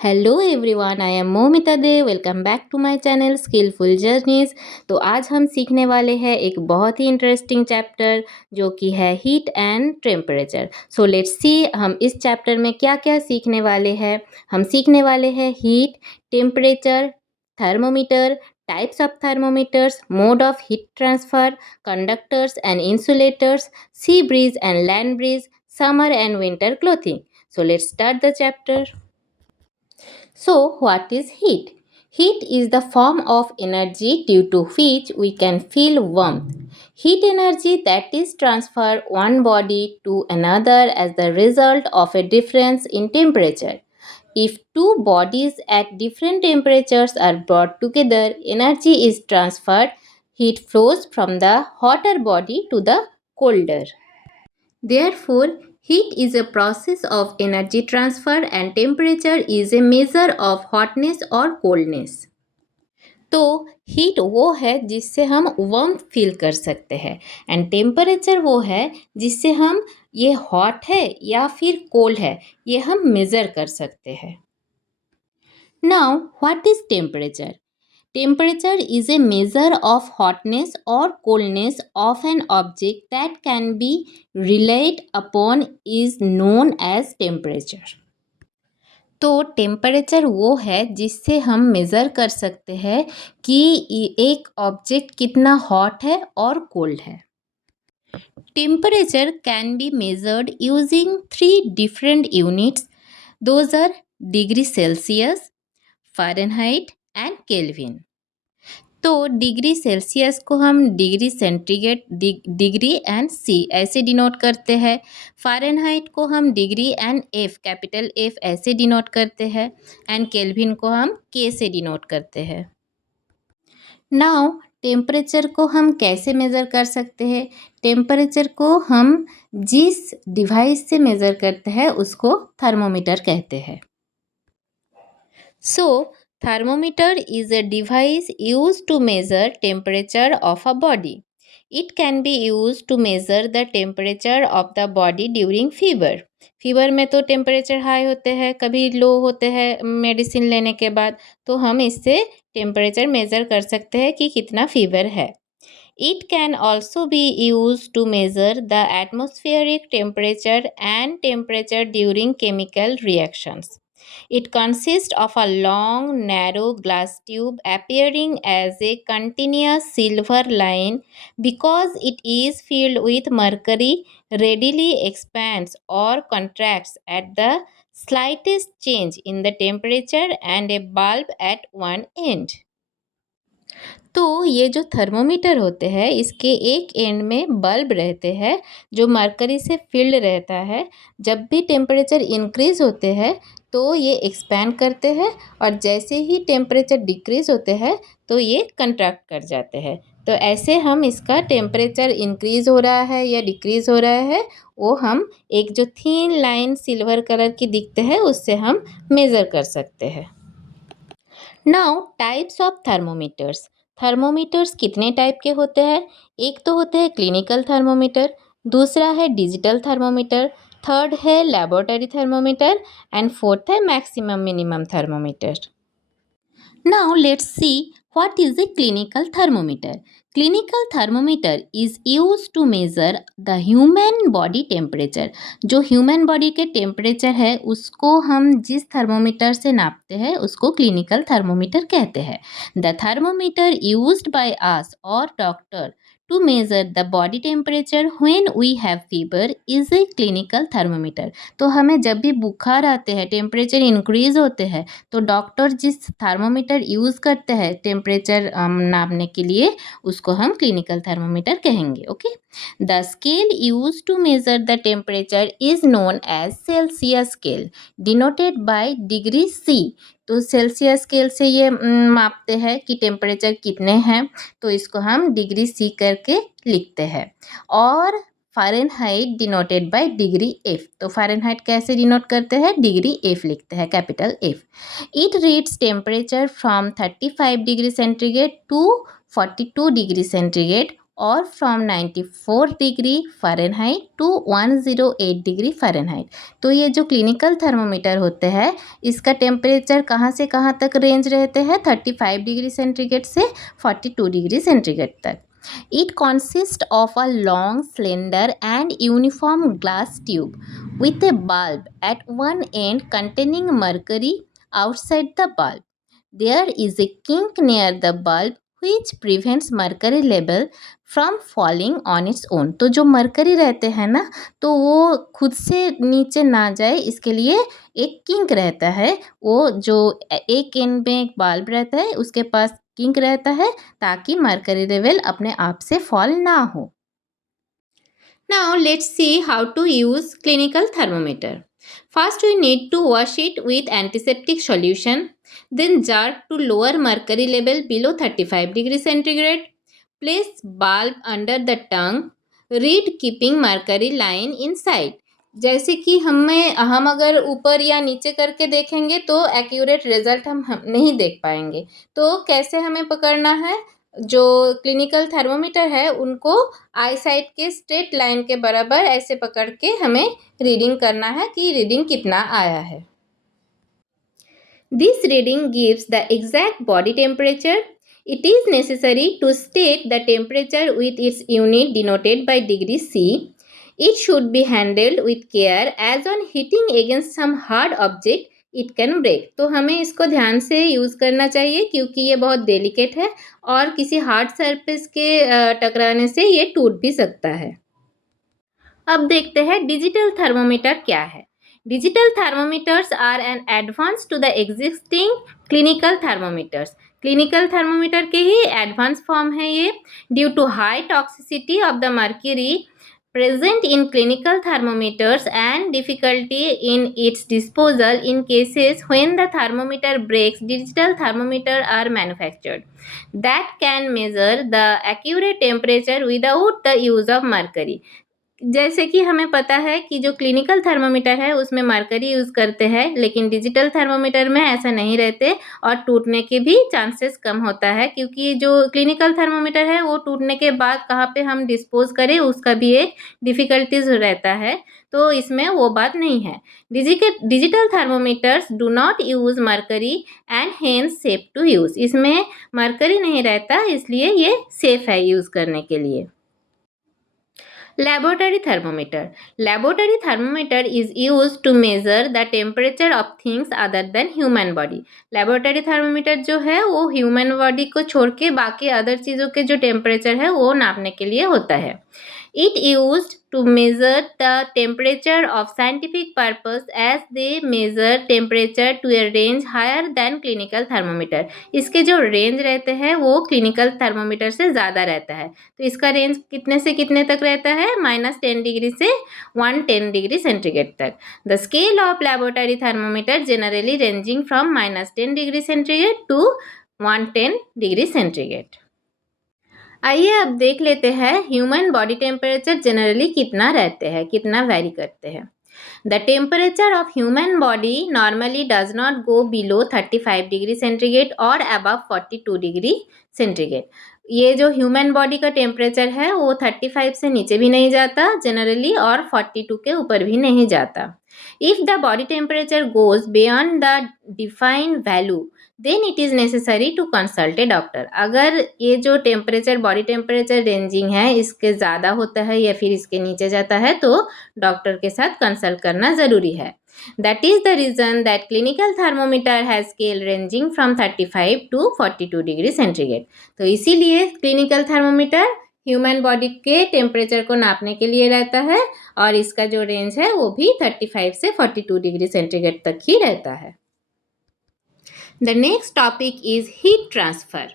Hello everyone, I am Momita Dey. Welcome back to my channel Skillful Journeys. तो आज हम सीखने वाले हैं एक बहुत ही इंटरेस्टिंग चैप्टर जो कि है heat and temperature. So let's see हम इस चैप्टर में क्या क्या सीखने वाले हैं। हम सीखने वाले हैं heat, temperature, thermometer, types of thermometers, mode of heat transfer, conductors and insulators, sea breeze and land breeze, summer and winter clothing. So let's start the chapter. So, what is heat? Heat is the form of energy due to which we can feel warmth. Heat energy that is transferred one body to another as the result of a difference in temperature. If two bodies at different temperatures are brought together, energy is transferred. Heat flows from the hotter body to the colder. Therefore, heat is a process of energy transfer and temperature is a measure of hotness or coldness. तो heat वो है जिससे हम warmth feel कर सकते हैं and temperature वो है जिससे हम ये हॉट है या फिर कोल्ड है ये हम मेज़र कर सकते हैं. Now what is temperature? Temperature is a measure of hotness or coldness of an object that can be relied upon is known as temperature. तो टेम्परेचर वो है जिससे हम मेज़र कर सकते हैं कि एक ऑब्जेक्ट कितना हॉट है और कोल्ड है. Temperature can be measured using 3 different units. Those are degree Celsius, Fahrenheit and Kelvin. तो डिग्री सेल्सियस को हम degree centigrade, degree and C ऐसे डिनोट करते हैं. फ़ारेनहाइट को हम degree and F, capital F ऐसे डिनोट करते हैं एंड केल्विन को हम के से डिनोट करते हैं. नाउ टेम्परेचर को हम कैसे मेज़र कर सकते हैं? टेम्परेचर को हम जिस डिवाइस से मेज़र करते हैं उसको थर्मोमीटर कहते हैं. So, thermometer is a device used to measure temperature of a body. It can be used to measure the temperature of the body during fever. Fever में तो टेम्परेचर हाई होते हैं, कभी लो होते हैं मेडिसिन लेने के बाद, तो हम इससे टेम्परेचर मेज़र कर सकते हैं कि कितना फीवर है. It can also be used to measure the atmospheric temperature and temperature during chemical reactions. It consists of a long, narrow glass tube appearing as a continuous silver line. Because it is filled with mercury, readily expands or contracts at the slightest change in the temperature and a bulb at one end. तो ये जो thermometer होते हैं इसके एक and में bulb रहते हैं जो मरकरी से फिल्ड रहता है. जब भी टेम्परेचर इंक्रीज़ होते हैं तो ये एक्सपैंड करते हैं और जैसे ही टेम्परेचर डिक्रीज़ होते हैं तो ये कंट्रैक्ट कर जाते हैं. तो ऐसे हम इसका टेम्परेचर इंक्रीज़ हो रहा है या डिक्रीज़ हो रहा है वो हम एक जो थीन लाइन सिल्वर कलर की दिखते हैं उससे हम मेज़र कर सकते हैं. Now types of thermometers. Thermometers कितने टाइप के होते हैं? एक तो होते हैं क्लिनिकल थर्मोमीटर, दूसरा है डिजिटल थर्मोमीटर, थर्ड है लेबोरेटरी थर्मोमीटर एंड फोर्थ है maximum minimum thermometer. Now let's see what is a clinical thermometer. Clinical thermometer is used to measure the human body temperature. जो human body के temperature है उसको हम जिस thermometer से नापते हैं उसको clinical thermometer कहते हैं. The thermometer used by us or doctor to measure the body temperature when we have fever is a clinical thermometer. तो हमें जब भी बुखार आते हैं, टेम्परेचर इंक्रीज़ होते हैं तो डॉक्टर जिस थर्मोमीटर यूज़ करते हैं टेम्परेचर नापने के लिए उसको हम क्लिनिकल थर्मोमीटर कहेंगे. Okay. The scale use to measure the temperature is known as Celsius scale denoted by degree C. तो सेल्सियस स्केल से ये मापते हैं कि टेम्परेचर कितने हैं तो इसको हम डिग्री सी करके लिखते हैं. और Fahrenheit denoted by degree F. तो फ़ारेनहाइट कैसे डिनोट करते हैं? डिग्री एफ लिखते हैं, capital F. It reads temperature from 35 degree centigrade to 42 degree centigrade or from 94 degree Fahrenheit to 108 degree Fahrenheit. तो ये जो क्लिनिकल थर्मोमीटर होते हैं इसका टेम्परेचर कहाँ से कहाँ तक रेंज रहते हैं, 35 डिग्री सेंटीग्रेड से 42 डिग्री सेंटीग्रेड तक। It consists of a long, slender and uniform glass tube with a bulb at one end containing mercury outside the bulb. There is a kink near the bulb which prevents mercury level from falling on its own। तो जो mercury रहते हैं ना तो वो खुद से नीचे ना जाए इसके लिए एक किंक रहता है। वो जो एक एंड में एक बल्ब रहता है उसके पास किंक रहता है ताकि मरकरी लेवल अपने आप से फॉल ना हो। Now let's see how to use clinical thermometer. First we need to wash it with antiseptic solution, then jar to lower mercury level below 35 degree centigrade. Place bulb under the tongue. Read keeping mercury line inside. जैसे कि हम अगर ऊपर या नीचे करके देखेंगे तो एक्यूरेट रिजल्ट हम नहीं देख पाएंगे। तो कैसे हमें पकड़ना है, जो क्लिनिकल थर्मोमीटर है उनको आई साइड के स्ट्रेट लाइन के बराबर ऐसे पकड़ के हमें रीडिंग करना है कि रीडिंग कितना आया है। This reading gives the exact body temperature. It is necessary to state the temperature with its unit denoted by degree C. It should be handled with care as on hitting against some hard object it can break. तो हमें इसको ध्यान से use करना चाहिए क्योंकि ये बहुत डेलिकेट है और किसी हार्ड सरफेस के टकराने से ये टूट भी सकता है। अब देखते हैं डिजिटल थर्मोमीटर क्या है। Digital thermometers are an advance to the existing clinical thermometers. Clinical thermometer के ही एडवांस फॉर्म है ये। Due to high toxicity of the mercury present in clinical thermometers and difficulty in its disposal in cases when the thermometer breaks, digital thermometers are manufactured that can measure the accurate temperature without the use of mercury. जैसे कि हमें पता है कि जो clinical thermometer है उसमें mercury use करते हैं, लेकिन डिजिटल थर्मोमीटर में ऐसा नहीं रहते और टूटने के भी चांसेस कम होता है क्योंकि जो क्लिनिकल थर्मोमीटर है वो टूटने के बाद कहाँ पे हम डिस्पोज करें उसका भी एक डिफ़िकल्टीज रहता है। तो इसमें वो बात नहीं है। Digital thermometers do not use mercury and hence safe to use. इसमें मरकरी नहीं रहता इसलिए ये सेफ़ है यूज़ करने के लिए। Laboratory thermometer. Laboratory thermometer is used to measure the temperature of things other than human body. Laboratory thermometer जो है वो human body को छोड़ के बाकी अदर चीज़ों के जो टेम्परेचर है वो नापने के लिए होता है। It used to measure the temperature of scientific purpose as they measure temperature to a range higher than clinical thermometer. इसके जो रेंज रहते हैं वो क्लिनिकल थर्मोमीटर से ज़्यादा रहता है। तो इसका रेंज कितने से कितने तक रहता है, -10 डिग्री से 110 डिग्री सेंटीग्रेड तक। The scale of laboratory thermometer generally ranging from -10 degree centigrade to 110 degree centigrade. आइए अब देख लेते हैं ह्यूमन बॉडी टेम्परेचर जनरली कितना रहते हैं, कितना वेरी करते हैं। The temperature of human body normally does not go below 35 degree centigrade और अबव 42 डिग्री सेंटीग्रेड। ये जो ह्यूमन बॉडी का टेम्परेचर है वो 35 से नीचे भी नहीं जाता जनरली और 42 के ऊपर भी नहीं जाता। If the body temperature goes beyond the defined value then it is necessary to consult a doctor. अगर ये जो टेम्परेचर बॉडी टेम्परेचर रेंजिंग है इसके ज़्यादा होता है या फिर इसके नीचे जाता है तो डॉक्टर के साथ कंसल्ट करना ज़रूरी है। That is the reason that clinical thermometer has scale ranging from 35 to 42 degree centigrade. तो इसीलिए क्लिनिकल थर्मोमीटर ह्यूमन बॉडी के टेम्परेचर को नापने के लिए रहता है और इसका जो रेंज है वो भी 35 से 42 डिग्री सेंटीग्रेड तक ही रहता है। The next topic is heat transfer.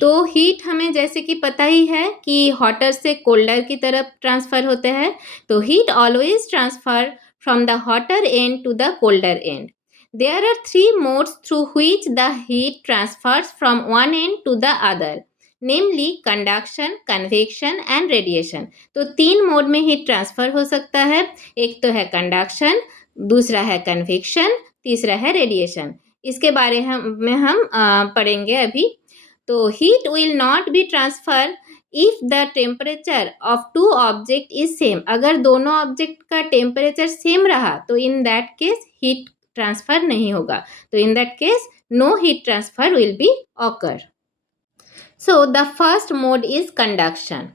तो हीट हमें जैसे कि पता ही है कि हॉटर से कोल्डर की तरफ ट्रांसफ़र होते हैं। तो heat always transfer from the hotter end to the colder end. There are 3 modes through which the heat transfers from one end to the other, namely conduction, convection and radiation. तो 3 mode में heat transfer हो सकता है। एक तो है conduction, दूसरा है कन्वेक्शन, तीसरा है रेडिएशन। इसके बारे में हम पढ़ेंगे अभी। तो heat will not be transfer if the temperature of two object is same, अगर दोनों ऑब्जेक्ट का टेम्परेचर सेम रहा तो in that case heat transfer नहीं होगा. तो in that case no heat transfer will be occur. So the first mode is conduction.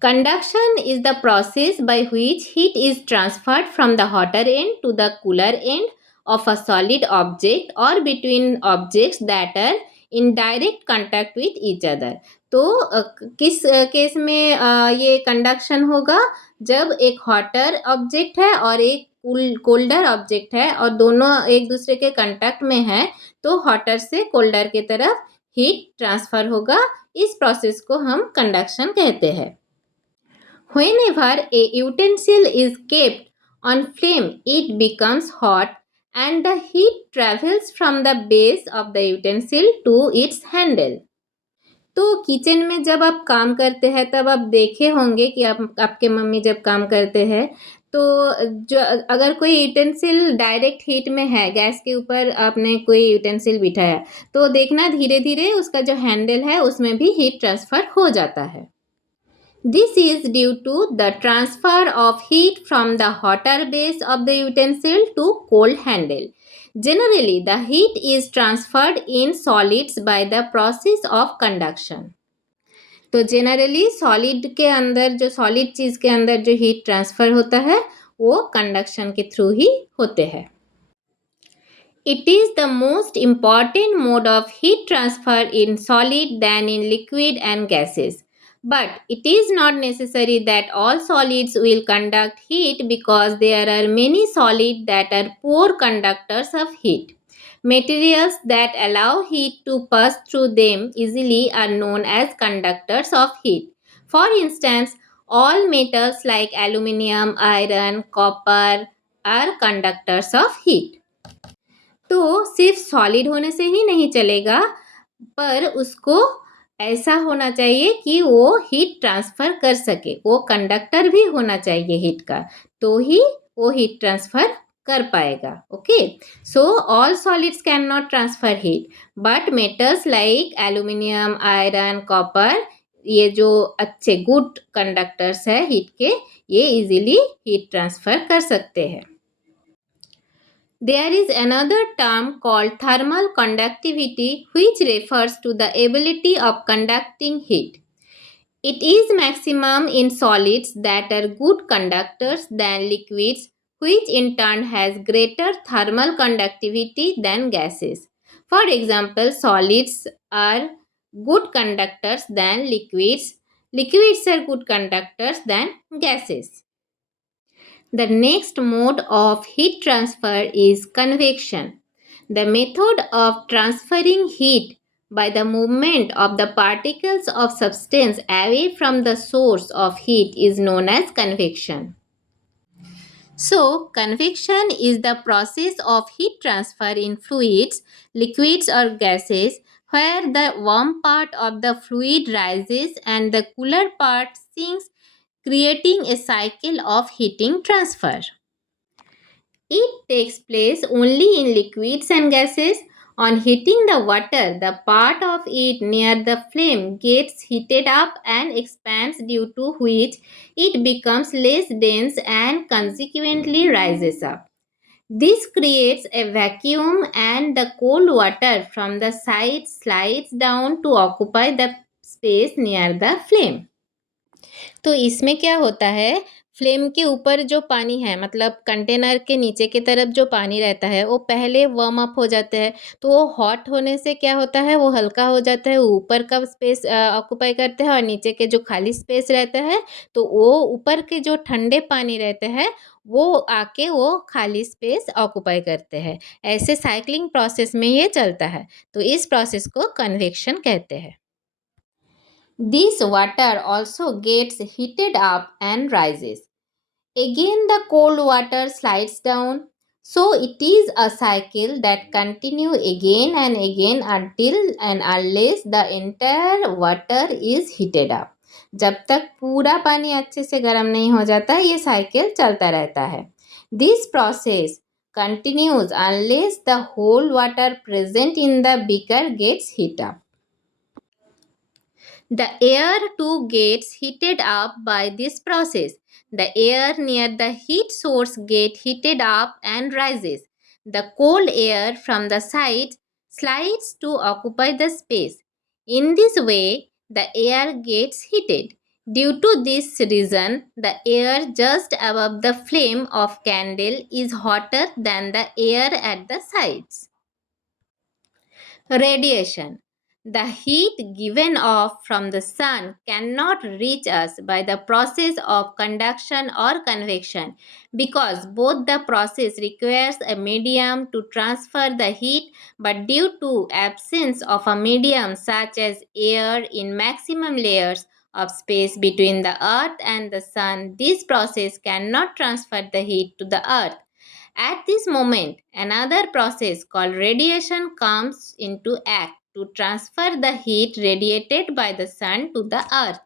Conduction is the process by which heat is transferred from the hotter end to the cooler end of a solid object or between objects that are in direct contact with each other. तो किस case में ये conduction होगा? जब एक hotter object है और एक कोल्डर ऑब्जेक्ट है और दोनों एक दूसरे के कंटेक्ट में है, तो हॉटर से कोल्डर की तरफ हीट ट्रांसफर होगा. इस प्रोसेस को हम कंडक्शन कहते हैं. Whenever a utensil is kept on flame, it becomes hot and the heat travels from the base of the utensil to its handle. तो किचन में जब आप काम करते हैं तब आप देखे होंगे कि आपके मम्मी जब काम करते हैं तो जो अगर कोई यूटेंसिल डायरेक्ट हीट में है, गैस के ऊपर आपने कोई यूटेंसिल बिठाया तो देखना धीरे धीरे उसका जो हैंडल है उसमें भी हीट ट्रांसफर हो जाता है. This is due to the transfer of heat from the hotter base of the utensil to cold handle. Generally, the heat is transferred in solids by the process of conduction. तो generally solid के अंदर जो solid चीज़ के अंदर जो heat transfer होता है वो conduction के through ही होते हैं. It is the most important mode of heat transfer in solid than in liquid and gases. But it is not necessary that all solids will conduct heat because there are many solids that are poor conductors of heat. Materials that allow heat to pass through them easily are known as conductors of heat. For instance, all metals like aluminium, iron, copper are conductors of heat. तो सिर्फ solid होने से ही नहीं चलेगा, पर उसको ऐसा होना चाहिए कि वो हीट ट्रांसफ़र कर सके, वो कंडक्टर भी होना चाहिए हीट का, तो ही वो हीट ट्रांसफ़र कर पाएगा. Okay, so all solids can not transfer heat, but metals like aluminium, iron, copper, ये जो अच्छे गुड कंडक्टर्स है हीट के, ये इजीली हीट ट्रांसफ़र कर सकते हैं. There is another term called thermal conductivity which refers to the ability of conducting heat. It is maximum in solids that are good conductors than liquids, which in turn has greater thermal conductivity than gases. For example, solids are good conductors than liquids. Liquids are good conductors than gases. The next mode of heat transfer is convection. The method of transferring heat by the movement of the particles of substance away from the source of heat is known as convection. So, convection is the process of heat transfer in fluids, liquids or gases where the warm part of the fluid rises and the cooler part sinks, creating a cycle of heating transfer. It takes place only in liquids and gases. On heating the water, the part of it near the flame gets heated up and expands, due to which it becomes less dense and consequently rises up. This creates a vacuum and the cold water from the side slides down to occupy the space near the flame. तो इसमें क्या होता है, flame के ऊपर जो पानी है मतलब कंटेनर के नीचे की तरफ जो पानी रहता है वो पहले वार्म अप हो जाता है, तो वो हॉट होने से क्या होता है वो हल्का हो जाता है, ऊपर का स्पेस ऑक्यूपाई करते हैं और नीचे के जो खाली स्पेस रहता है तो वो ऊपर के जो ठंडे पानी रहते हैं वो आके वो खाली स्पेस ऑक्यूपाई करते हैं. ऐसे साइक्लिंग प्रोसेस में ये चलता है, तो इस प्रोसेस को कन्वेक्शन कहते हैं. This water also gets heated up and rises. Again, the cold water slides down. So, it is a cycle that continues again and again until and unless the entire water is heated up. जब तक पूरा पानी अच्छे से गर्म नहीं हो जाता ये साइकिल चलता रहता है. This process continues unless the whole water present in the beaker gets heated up. The air too gets heated up by this process. The air near the heat source gets heated up and rises. The cold air from the sides slides to occupy the space. In this way, the air gets heated. Due to this reason, the air just above the flame of candle is hotter than the air at the sides. Radiation. The heat given off from the sun cannot reach us by the process of conduction or convection because both the process requires a medium to transfer the heat, but due to absence of a medium such as air in maximum layers of space between the earth and the sun, this process cannot transfer the heat to the earth. At this moment, another process called radiation comes into act to transfer the heat radiated by the sun to the earth.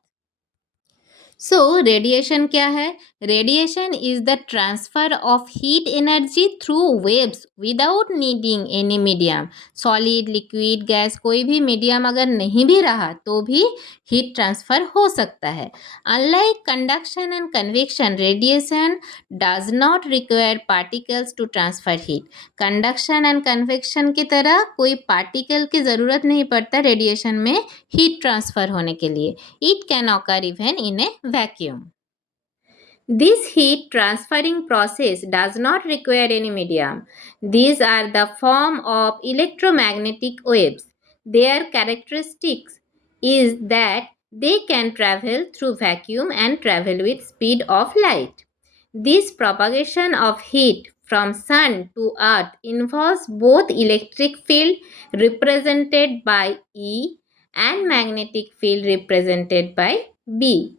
So, radiation क्या है? Radiation is the transfer of heat energy through waves without needing any medium. Solid, liquid, gas कोई भी medium अगर नहीं भी रहा तो भी heat transfer हो सकता है. Unlike conduction and convection, radiation does not require particles to transfer heat. Conduction and convection की तरह कोई particle की ज़रूरत नहीं पड़ता radiation में heat transfer होने के लिए. It can occur even in a vacuum. This heat transferring process does not require any medium. These are the form of electromagnetic waves. Their characteristics is that they can travel through vacuum and travel with speed of light. This propagation of heat from sun to earth involves both electric field represented by E and magnetic field represented by B.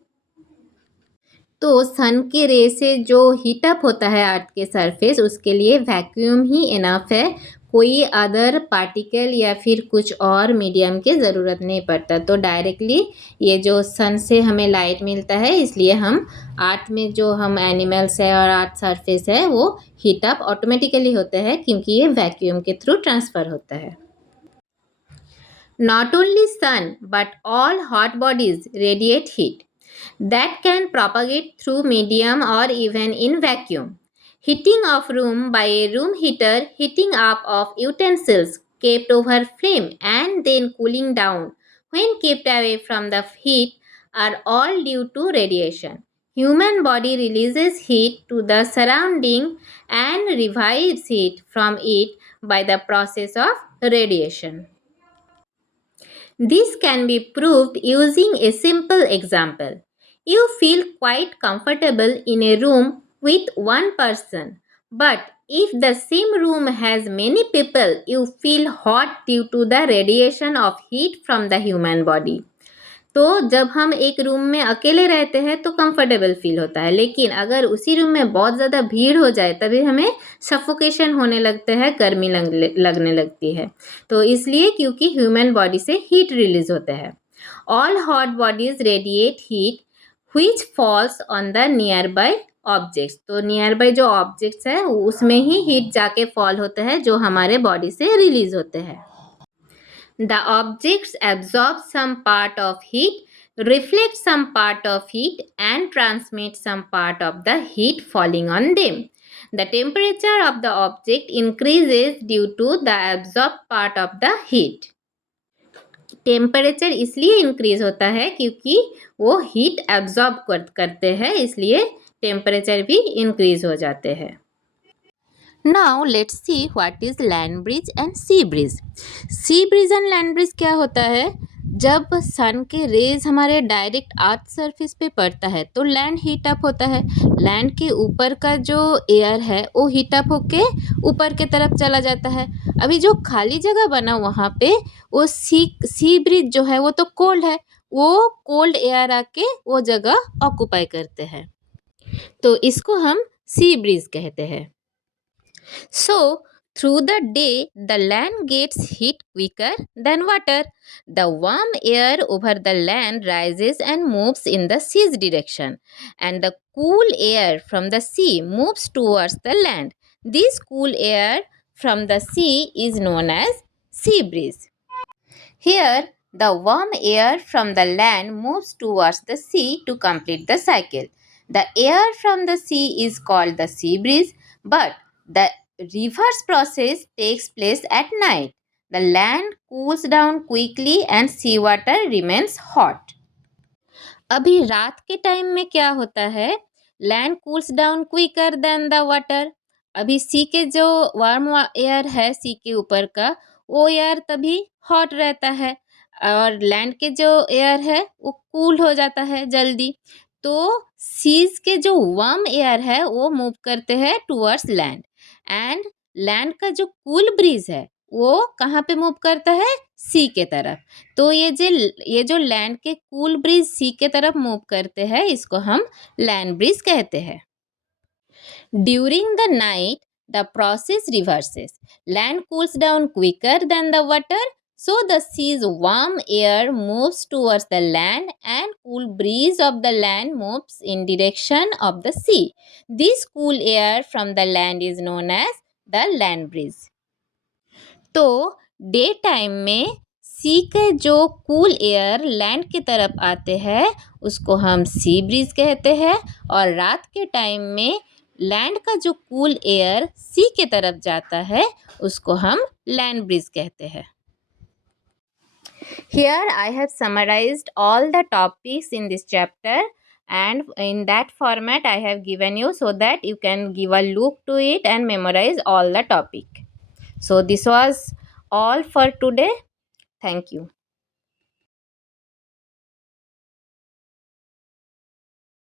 तो सन के रे से जो heat up होता है अर्थ के surface उसके लिए वैक्यूम ही इनफ है. कोई अदर पार्टिकल या फिर कुछ और मीडियम की ज़रूरत नहीं पड़ता. तो डायरेक्टली ये जो सन से हमें लाइट मिलता है इसलिए हम अर्थ में जो हम एनिमल्स है और अर्थ सरफेस है वो हीटअप ऑटोमेटिकली होते हैं क्योंकि ये वैक्यूम के थ्रू ट्रांसफ़र होता है. Not only sun but all hot bodies radiate heat that can propagate through medium or even in vacuum. Heating of room by a room heater, heating up of utensils kept over flame and then cooling down when kept away from the heat are all due to radiation. Human body releases heat to the surrounding and revives heat from it by the process of radiation. This can be proved using a simple example. You feel quite comfortable in a room with one person, but if the same room has many people, you feel hot due to the radiation of heat from the human body. तो जब हम एक room में अकेले रहते हैं तो comfortable feel होता है, लेकिन अगर उसी रूम में बहुत ज़्यादा भीड़ हो जाए तभी हमें सफोकेशन होने लगता है, गर्मी लगने लगती है. तो इसलिए क्योंकि ह्यूमन बॉडी से हीट रिलीज होता है. All hot bodies radiate heat which falls on the near by objects. तो नियर बाय जो ऑब्जेक्ट्स है उसमें ही हीट जाके फॉल होता है जो हमारे बॉडी से रिलीज होते हैं. The objects absorb some part of heat, reflect some part of heat, and transmit some part of the heat falling on them. The temperature of the object increases due to the absorbed part of the heat. Temperature इसलिए increase होता है क्योंकि वो heat absorb करते हैं, इसलिए temperature भी increase हो जाते हैं. Now let's see what is land breeze and sea breeze. Sea breeze and land breeze क्या होता है? जब सन के रेज हमारे डायरेक्ट अर्थ सरफेस पे पड़ता है तो लैंड हीट अप होता है. लैंड के ऊपर का जो एयर है वो हीट अप होके ऊपर के तरफ चला जाता है. अभी जो खाली जगह बना वहाँ पे वो सी ब्रीज जो है वो तो कोल्ड है, वो कोल्ड एयर आके वो जगह ऑक्यूपाई करते हैं, तो इसको हम सी ब्रीज कहते हैं. So, through the day, the land gets heat quicker than water. The warm air over the land rises and moves in the sea's direction, and the cool air from the sea moves towards the land. This cool air from the sea is known as sea breeze. Here, The warm air from the land moves towards the sea to complete the cycle. The air from the sea is called the sea breeze, but the reverse process takes place at night. The land cools down quickly and seawater remains hot. अभी रात के time में क्या होता है, land cools down quicker than the water. अभी sea के जो वार्म एयर है सी के ऊपर का, वो एयर तभी हॉट रहता है और लैंड के जो एयर है वो कूल हो जाता है जल्दी। तो सीज के जो वार्म एयर है वो मूव करते हैं टुवर्ड्स लैंड, एंड लैंड का जो कूल ब्रीज है वो कहाँ पे मूव करता है, सी के तरफ। तो ये जो लैंड के कूल ब्रीज सी के तरफ मूव करते हैं, इसको हम लैंड ब्रीज कहते हैं। During the night the process reverses, land cools down quicker than the water, so the sea's warm air moves towards the land and cool breeze of the land moves in direction of the sea. This cool air from the land is known as the land breeze. तो day time में सी के जो cool air land की तरफ आते हैं उसको हम सी ब्रीज कहते हैं, और रात के टाइम में लैंड का जो कूल एयर सी के तरफ जाता है उसको हम लैंड ब्रीज कहते हैं। Here I have summarized all the topics in this chapter, and in that format I have given you so that you can give a look to it and memorize all the topic. So this was all for today. Thank you.